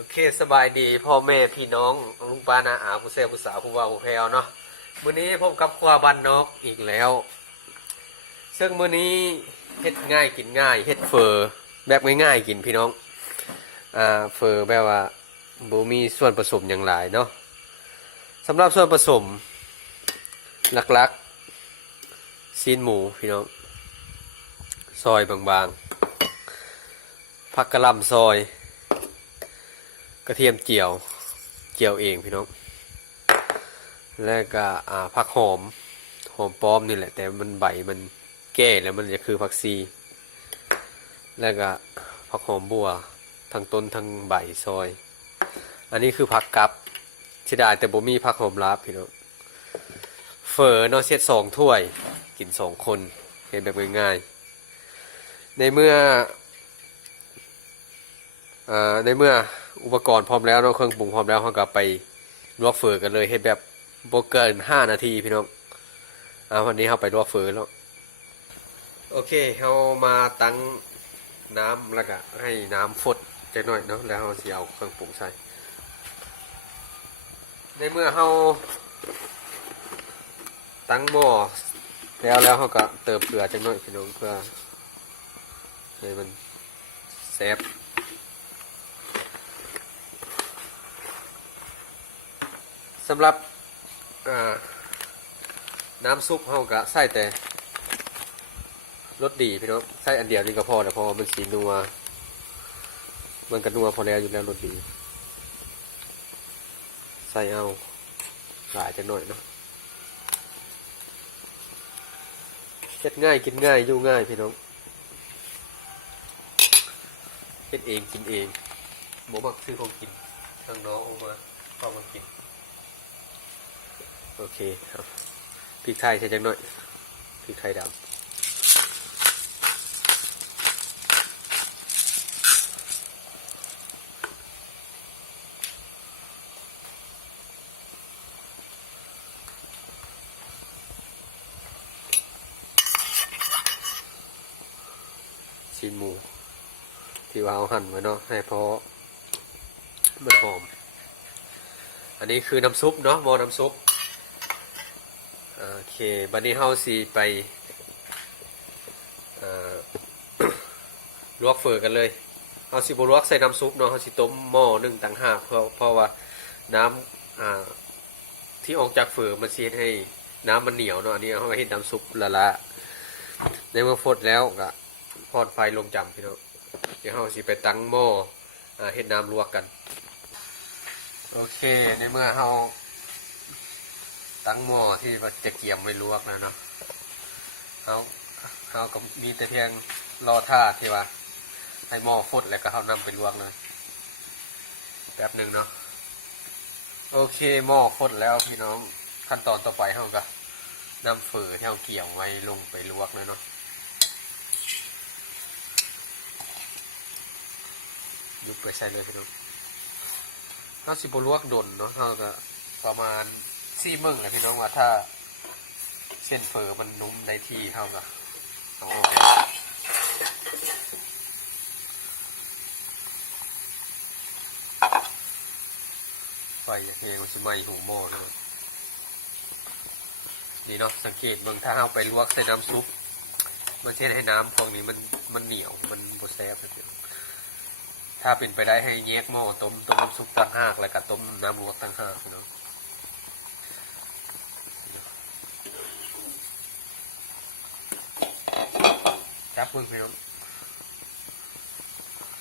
โอเคสบายดีพ่อแม่พี่น้องลุงป้านาอาผู้แซ่ผู้สาวผู้ว่าผู้แพวเนาะมื้อนี้พบกับครัวบ้านนอกอีกแล้วซึ่งมื้อนี้เฮ็ดง่ายกินง่ายเฮ็ดเฟอแบบง่ายๆกินพี่น้องเฟอแบบว่าบ่มีส่วนผสมอย่างหลายเนาะสำหรับส่วนผสมหลักๆซีนหมูพี่น้องซอยบางๆผักกะหล่ำซอยกระเทียมเจียวเองพี่น้องแล้วก็ผักหอมป้อมนี่แหละแต่มันใบมันแก่แล้วมันจะคือผักซีแล้วก็ผักหอมบัวทั้งต้นทั้งใบซอยอันนี้คือผักกับเสียดายแต่บ่มีผักหอมลาบพี่น้องเฝอเนาะเซต2 ถ้วยกิน2 คนเห็นแบบง่ายๆในเมื่ออุปกรณ์พร้อมแล้วเนาะเครื่องปรุงพร้อมแล้วเราก็ไปลวกเฝอกันเลยเฮ็ดแบบบ่เกิน5 นาทีพี่น้องวันนี้เราไปลวกเฝอแล้วโอเคเรามาตั้งน้ำแล้วก็ให้น้ำฟดจักหน่อยเนาะแล้วเราสิเอาเครื่องปรุงใส่ในเมื่อเราตั้งหม้อแล้วเราก็เติมเกลือจักหน่อยพี่น้องเพื่อให้มันแซ่บสำหรับน้ำซุปเราก็ใส่แต่รสดีพี่น้องใส่อันเดียวนี่ก็พอแต่พอมันสีนัวมันก็นัวพอแล้วอยู่แล้วรสดีใส่เอาหลายจะหน่อยเนาะเฮ็ดง่ายกินง่ายอยู่ง่ายพี่น้องเฮ็ดเองกินเองบ่มักซื้อของกินทางน้องเอามาเข้ามากินโอเคครับพริกไทยใส่จังหน่อยพริกไทยดำชิ้นหมูที่ว่าเอาหั่นไว้เนาะให้พอมันหอมอันนี้คือน้ำซุปเนาะหม้อน้ำซุปโอเคบัดนี้เฮาสิไปลวกเฝอกันเลยเฮาสิบ่ลวกใส่น้ำซุปเนาะเฮาสิต้มหม้อนึงต่างหากเพราะว่าน้ำที่ออกจากเฝอมันสิเฮ็ดให้น้ำมันเหนียวเนาะอันนี้เฮาเฮ็ดน้ำซุปละในเมื่อฟดแล้วก็พอดไฟลงจำพี่น้องเดี๋ยวเฮาสิไปตั้งหม้อเฮ็ดน้ำลวกกันโอเคในเมื่อเฮาตั้งหม้อที่จะเกี่ยมไว้ลวกแล้วเนาะเขาก็มีแต่เพียงรอท่าที่ว่าให้หม้อฟดแล้วก็เขานำไปลวกเลยแป๊บหนึ่งเนาะโอเคหม้อฟดแล้วพี่น้องขั้นตอนต่อไปเขาก็นำเฝอที่เขาเกี่ยวไว้ลงไปลวกเลยเนาะยุบไปใส่เลยพี่น้องเขาสิบลวกดนเนาะเขาก็ประมาณ4 มื้อแหละพี่น้องว่าถ้าเส้นเฝอมันนุ่มในที่เท่ากับเอาออกไฟเฮงมันจะไหม้หูหม้อเลยนี่เนาะสังเกตเบื้องถ้าเอาไปลวกใส่น้ำซุปมันเช่นให้น้ำพวกนี้มันเหนียวมันบดแซ่บถ้าเป็นไปได้ให้แยกหม้อต้มน้ำซุปต่างหากแล้วก็ต้มน้ำลวกต่างหากพี่น้องจับมือพี่น้อง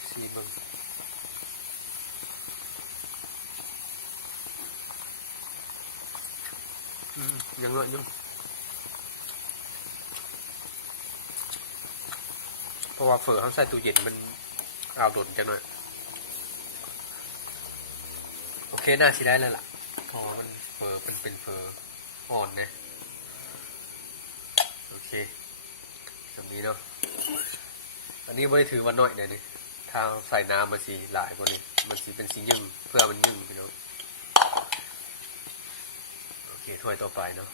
ซีมึงยังน้อยนึงเพราะว่าเฝอเขาใส่ตู้เย็นมันเอาดนจังหน่อยโอเคน่าชิได้แล้วล่ะพอมันเฝอเป็นเฝออ่อนนะโอเคแบบนี้เนาะอันนี้ไม่ได้ถือว่าน้อยเลยนี่ถ้าใส่น้ำมันสีหลายกว่านี้มันสีเป็นสียึ่งเพื่อมันยึ่งพี่น้องโอเคถ้วยต่อไปเนาะ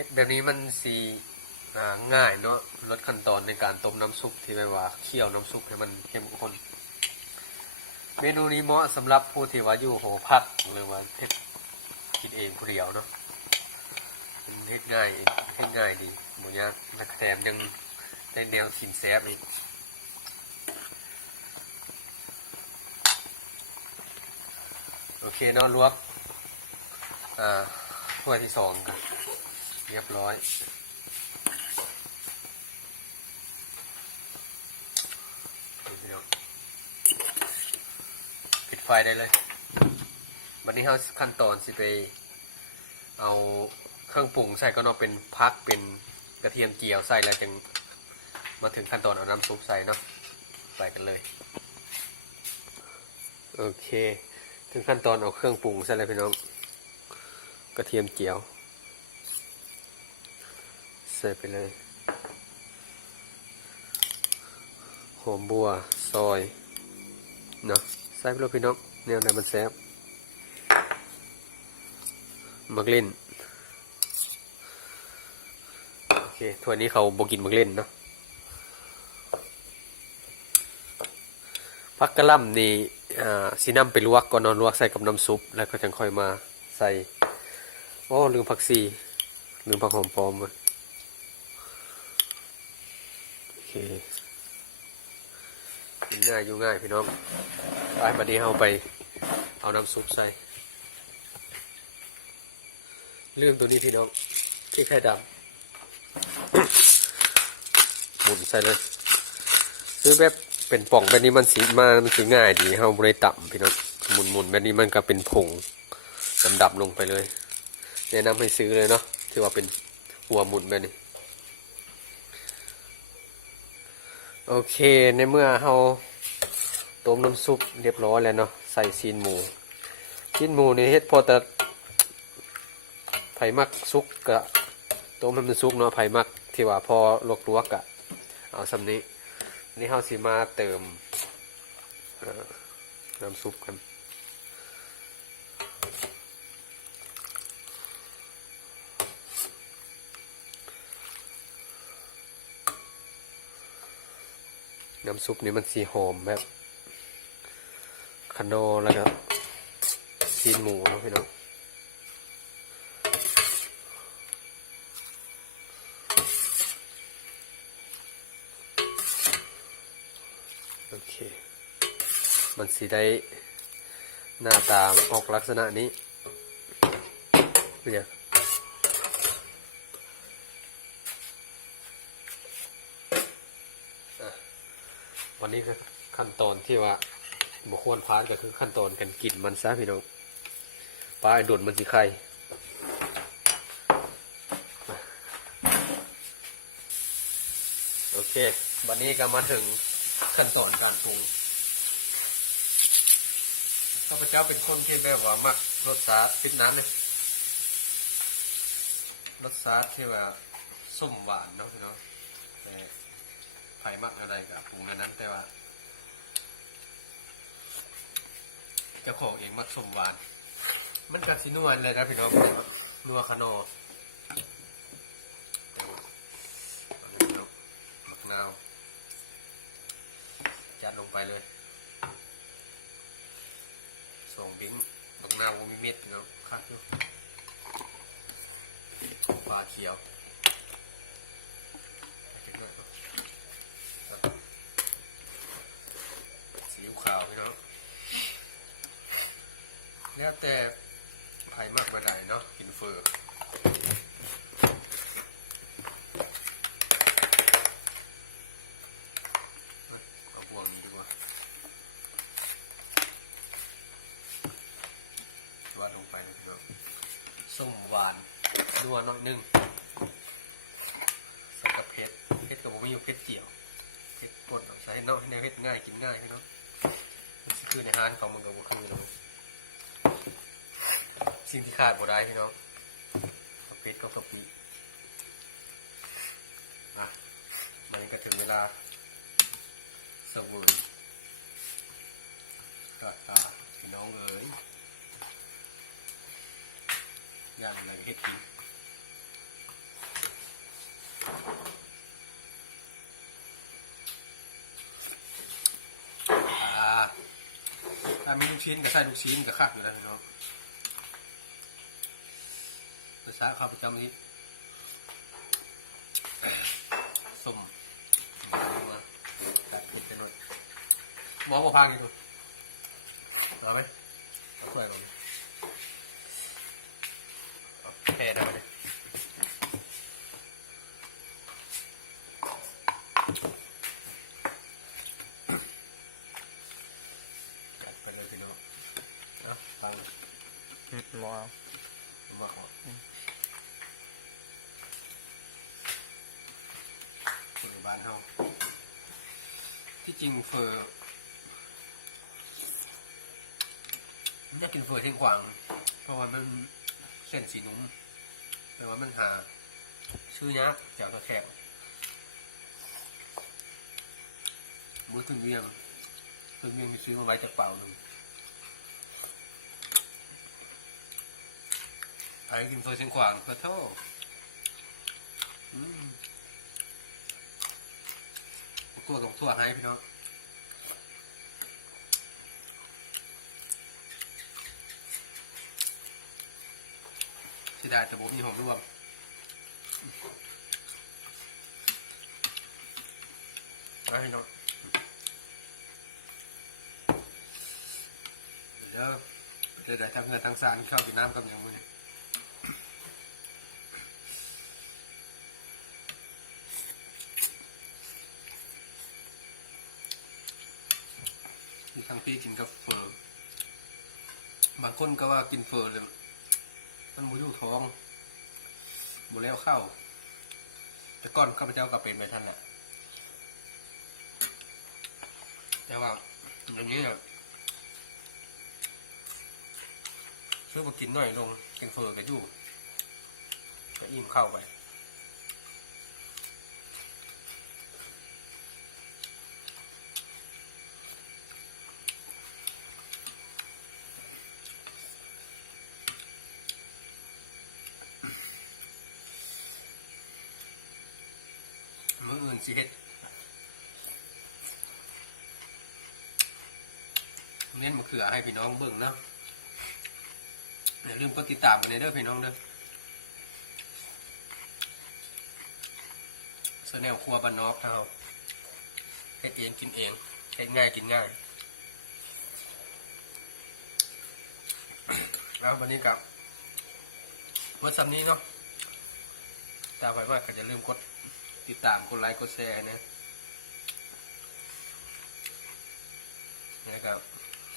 ฮ็ดแบบนี้มันสีง่ายเนาะลดขั้นตอนในการต้มน้ำซุปที่แบบว่าเคี่ยวน้ำซุปให้มันเข้มข้นเมนูนี้เหมาะสำหรับผู้ที่ว่าอยู่หอพักหรือว่าเฮ็ดกินเองผู้เดียวเนาะมันเฮ็ดง่ายดีหมูย่างและแถมยังได้แนวกินแซ่บอีกโอเคเนาะลวกถ้วยที่สองกันเรียบร้อยปิดไฟได้เลยวันนี้เราขั้นตอนสิไปเอาเครื่องปรุงใส่ก็นอกเป็นพักเป็นกระเทียมเจียวใส่แล้วจึงมาถึงขั้นตอนเอาน้ำซุปใส่เนาะใส่กันเลยโอเคถึงขั้นตอนเอาเครื่องปรุงใส่เลยพี่น้องกระเทียมเจียวใส่ไปเลยหอมบัวซอยเนาะใส่ไปเลยพี่น้องแนวไหนมันแซ่บมักเล่นโอเคถ้วยนี้เขาบอกินมักเล่นเนาะผักกะหล่ำนี่สีน้ำไปลวกก่อนนอนลวกใส่กับน้ำซุปแล้วก็จะค่อยมาใส่โอ้ลืมผักชีลืมผักหอมปลอมเลยโอเคง่ายอยู่ง่ายพี่น้องไปบัดนี้เราไปเอาน้ำซุปใส่ลืมตัวนี้พี่น้องที่ไข่ดำหมุนใส่เลยซื้อแบบเป็นป่องแบบนี้มันสีง่ายดีเราบริต่ำพี่น้องหมุนแบบนี้มันก็เป็นผงดับลงไปเลยแนะนำให้ซื้อเลยเนาะที่ว่าเป็นหัวหมุนแบบนี้โอเคในเมื่อเราต้มน้ำซุปเรียบร้อยแล้วเนาะใส่ซีนหมูนี่เฮ็ดพอแต่ไผ่มักซุกกะต้มให้มันซุกเนาะไผ่มักที่ว่าพอลวกกะเอาสำนี้นี่เราสิมาเติมน้ำซุปกันน้ำซุปนี้มันสีหอมแบบคานอแล้วก็ซีนหมูเนาะพี่น้องโอเคมันสีได้หน้าตาออกลักษณะนี้เนี่ยวันนี้คือขั้นตอนที่ว่าบุควรพลาดก็คือขั้นตอนการกินมันซะพี่น้องปลาโดดมันสิไข่โอเควันนี้ก็มาถึงขั้นตอนการปรุงข้าพเจ้าเป็นคนที่แบบว่ามักรสชาติติดนั้นเลยรสชาติที่ว่าส้มหวานเนาะพี่น้องแต่ไผ่มักอะไรกับปรุงในนั้นแต่ว่าเจ้าของเองมักส้มหวานมันกัดสีนวลเลยนะพี่น้องนัวขนอมะนาวจัดลงไปเลยส่งดิ้งมะนาวมีเม็ดพี่น้องคัดอยู่ปลาเขียวซีอิ๊วขาวพี่น้องแล้วแต่ไผ่มากมาได้เนาะกินเฟอร์เอาบวงนี้ดีกว่าวาดลงไปเลยพี่น้องส้มหวานนัวน้อยนึงใส่กับเผ็ดกับผมมีอยู่เผ็ดเจียวเผ็ดป่นใส่เนาะให้แนวเผ็ดง่ายกินง่ายพี่น้องคือในร้านของมันก็คือเราสิ่งที่ขาดบ่ได้พี่น้องกระเพ็ดกับกะปิมันก็ถึงเวลาเสิร์ฟพี่น้องเอ๋ยอย่างไรเฮ็ดกิน ถ้ามีลูกชิ้นก็ใส่ลูกชิ้นก็คักอยู่แล้วพี่น้องภาษาข้าวประจำนี้ส้มมาตัดติดกันหมดมองมาพังอยู่เอาไหมเอาถ้วยลงแค่ได้เลยจัดไปเลยพี่น้องเอาฟังว้าวมาขอคนในบ้านเขาที่จริงเฟอร์อยากกินเฟอร์ที่ขวางเพราะว่ามันเส้นสีนุ่มแต่ว่ามันหาชื่อยากแถวตะแคงมือถึงเวียงมีซื้อมาไว้จากเปล่าหนึ่งไอ้กินเฟอร์เชียงขวางเฟอร์โท่ตัวกับตัวให้พี่น้องเสียดายแต่ผมมีหอมรวมไปพี่น้องเดี๋ยวจะได้ทำเงินทางสารเข้ากินน้ำกับอย่างมือนี่มีทั้งพี่กินกับเฟอร์บางคนก็ว่ากินเฟอร์เลยมันมูยู่ท้องหมดแล้วเข้าแต่ก่อนข้าพเจ้าก็เป็นไปท่านแหละแต่ว่าอย่างนี้ซื้อมากินหน่อยลงกินเฟอร์กับยู่ก็อิ่มเข้าไปมื้ออื่นสิเฮ็ดเน้นมะเขือให้พี่น้องเบิ่งนะอย่าลืมกดติดตามกันเลยเด้อพี่น้องเด้อแนวครัวบ้านนอกเราเฮ็ดเองกินเองเฮ็ดง่ายกินง่ายแล้ววันนี้กับวันซัมนี้เนาะตามไปว่าก็จะลืมกดติดตามกดไลค์กดแชร์นะนะครับ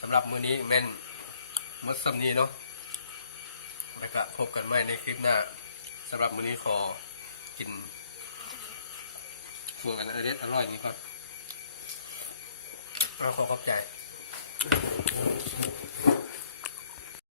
สำหรับมื้อนี้แม่นมื้อซัมนี้เนาะแล้วก็พบกันใหม่ในคลิปหน้าสำหรับมื้อนี้ขอกินส่วนกันอร่อยนี้ครับขอขอบใจ